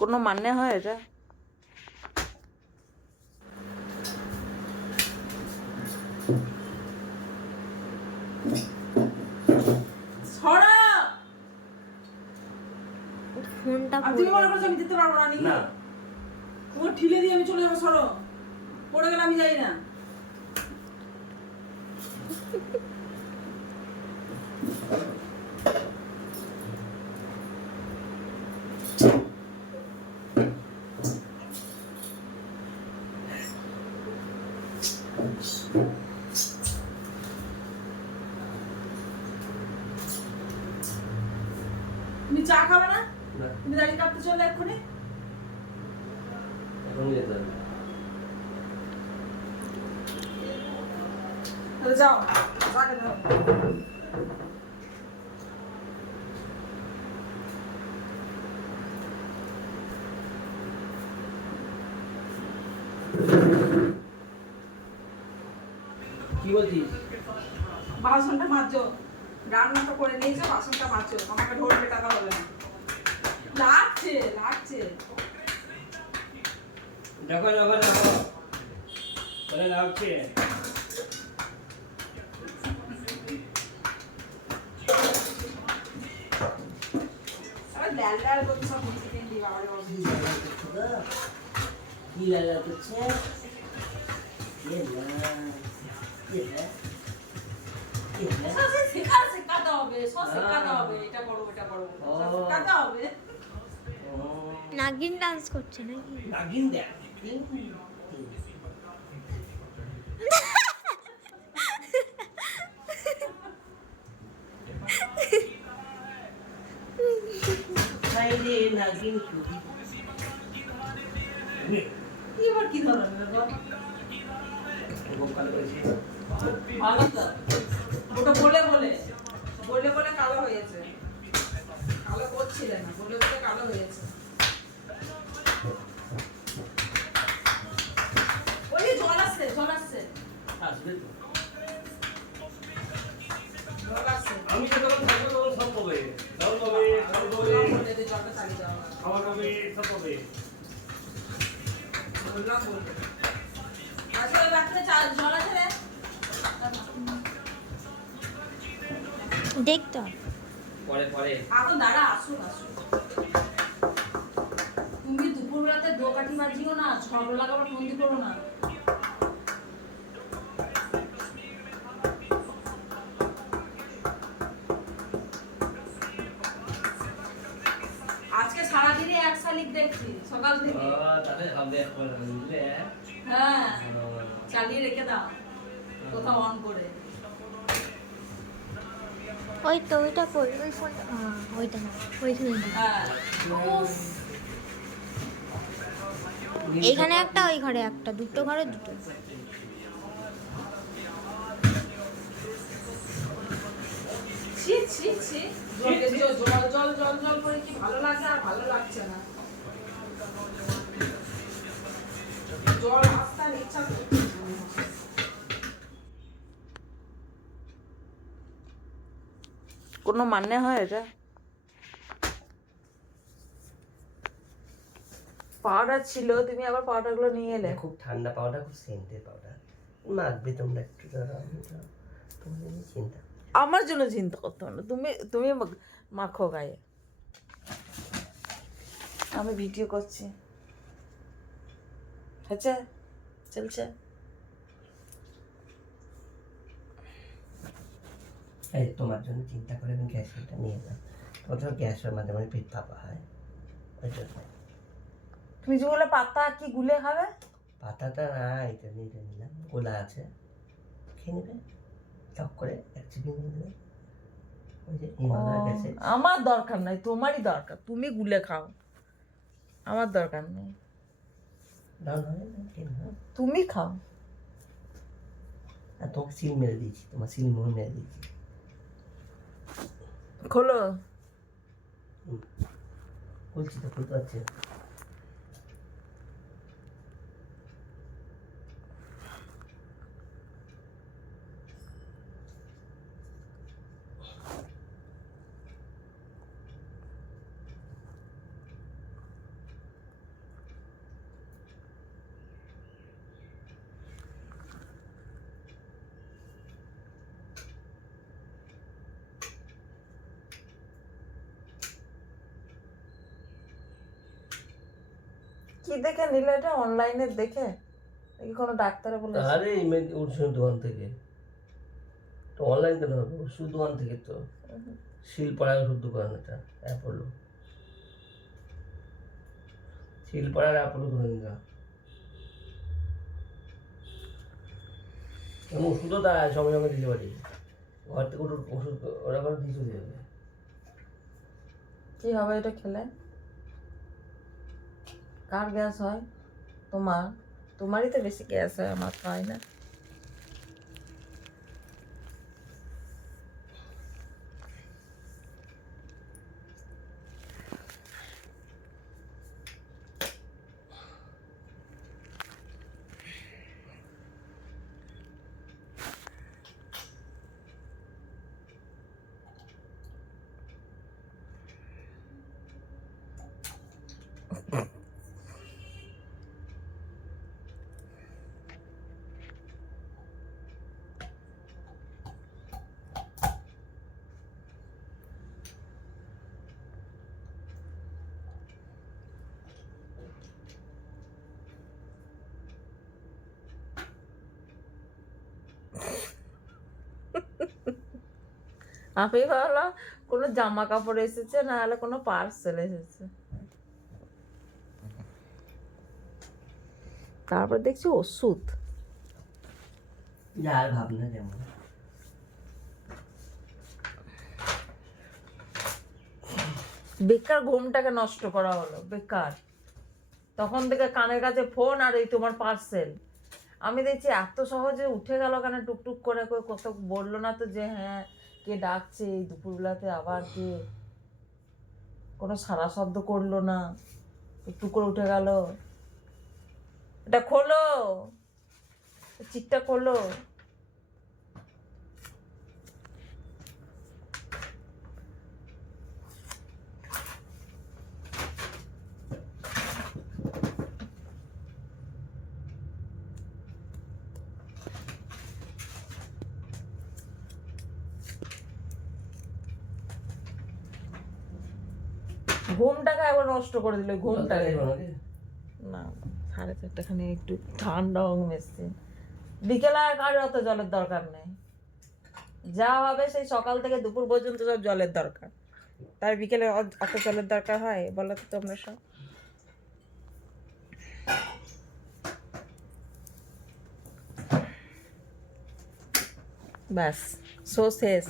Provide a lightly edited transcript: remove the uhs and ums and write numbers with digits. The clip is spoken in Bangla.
কোনো মানে হয় এটা? ফোনটা তুমি মনে করছো আমি দিতে পারবো না নাকি? তোমার ঠিলে দিয়ে আমি চলে যাবো, সরো। পড়ে গেলে আমি যাই না। তুমি চা খাবে না? তুমি দাঁড়িয়ে কাটতে চলে এক্ষুনি। তাহলে যাও, চা খেতে হবে। কি বলছিস? বাসনটা মাজো, রান্নাটা করে নিয়েছো, বাসনটা মাজো, আমাকে ধরবে টাকা হবে না। লাগছে লাগছে। দেখো দেখো দেখো বলে লাগছে। আরে লাল লাল করতে সব মিশে কেন্দ্রি বাবারে বাবা। কি লাগা করছে? সসে শেখাতে হবে, সস শেখাতে হবে, এটা করো এটা করো, সস শেখাতে হবে। নাগিন ডান্স করছে নাকি? নাগিন দেখ। রে নাগিন কি? এবার কি ধরনের গো? কালো করেছি। ভালো তো। ওটা বলে বলে বলে বলে কালো হয়েছে। কালো করছিলে না, বলে বলে কালো হয়েছে। ওই যে জল আসছে, জল আসছে। আসবে তো। জল আসছে। আমি তো তখন থাকবো তখন সব পাবে। সব পাবে, সব পাবে। বলে দে জলটা চালিয়ে দাও। খাবার পাবে, সব পাবে। বললাম বলতে। আচ্ছা ওই বাচ্চাটা জল আছে রে? দেখতে হবে। পরে পরে। এখন দাঁড়া, আসুন আসুন। তুমি দুপুরবেলাতে দোকাঠি বাজিও না, ঝগড়া লাগাবার বন্দি করো না। আজকে সারাদিনই এক শালিক দেখছি সকাল থেকে। তাহলে হবে এখন বুঝলে? হ্যাঁ, চালিয়ে রেখে দাও কোথাও অন করে। ওই তো ওইটা কই, ওই ফোনটা ওইটা না, ওইখানে না। হ্যাঁ, উফ, এইখানে একটা, ওই ঘরে একটা, দুটো ঘরে দুটো। ছি ছি ছি, জল জল জল জল জল করে কি ভালো লাগে আর ভালো লাগছে না। জল আসতে আর ইচ্ছা করছে না। কোনো মানে হয় এটা? পাউডার ছিল, তুমি আবার পাউডার গুলো নিয়ে এলে। খুব ঠান্ডা পাউডার, খুব সেন্টের পাউডার। মাখবে তোমরা একটু তোমাদের চিন্তা। আমার জন্য চিন্তা করতে হবে না, তুমি তুমি মাখো গায়ে। আমি ভিডিও করছি। আচ্ছা চলছে। এই তোমার জন্য চিন্তা করে আমি গ্যাসটা নিয়ে এলাম। কোথাও গ্যাসের মাঝে মাঝে পেট ফাঁপা হয়, ওই জন্য। তুমি যে বলে পাতা কি গুলে খাবে? পাতাটা না, এটা নিলাম, গোলা আছে, খেয়ে নেবে টক করে, এক চিপি নিয়ে নেবে। ওই যে হিমালয় গেছে। আমার দরকার নাই, তোমারই দরকার, তুমি গুলে খাও, আমার দরকার নেই। ডাল হয় না কেন? তুমি খাও। আর তোমাকে সিল মেরে দিয়েছি, তোমার সিল মোহর মেরে দিয়েছি। খোলো। বলছি তো, খুলতে পারছি না। কি দেখে নিলে এটা অনলাইনে দেখে নাকি কোনো ডাক্তারে বলে? আরে ওষুধ দোকান থেকে, তো অনলাইন কেন হবে? ওষুধ দোকান থেকে তো, শিলপাড়ার ওষুধ দোকান, এটা অ্যাপোলো, শিলপাড়ার অ্যাপোলো ধরে নিলাম। এবং ওষুধও দেয় সঙ্গে সঙ্গে ডেলিভারি, ঘর থেকে ওষুধ ওরা করে দিয়ে চলে যাবে। কি হবে এটা খেলে? কার গ্যাস হয়? তোমার? তোমারই তো বেশি গ্যাস হয়, আমার তো হয় না। আমি ভাবলাম কোনো জামা কাপড় এসেছে, না হলে কোনো পার্সেল এসেছে। তারপর দেখছি ওষুধ। যার ভাবনা যেমন। বেকার ঘুমটাকে নষ্ট করা হলো, বেকার। তখন থেকে কানের কাছে ফোন আর এই তোমার পার্সেল। আমি দেখছি এত সহজে উঠে গেল কেন, টুকটুক করে কত বললো না তো যে হ্যাঁ কে ডাকছে এই দুপুরবেলাতে, আবার কে, কোনো সারা শব্দ করলো না, টুকটুক করে উঠে গেল। এটা খোলো, চিকটা খোলো। ঘুমটাকে একবার নষ্ট করে দিল, ঘুমটাকে। না, 4:30 একটু ঠান্ডা হোক মেশিন। বিকেলে আর কারোর অত জলের দরকার নেই, যা হবে সেই সকাল থেকে দুপুর পর্যন্ত সব জলের দরকার। তার বিকেলে অত জলের দরকার হয় বলো তো তোমরা সব? ব্যাস, শো শেষ।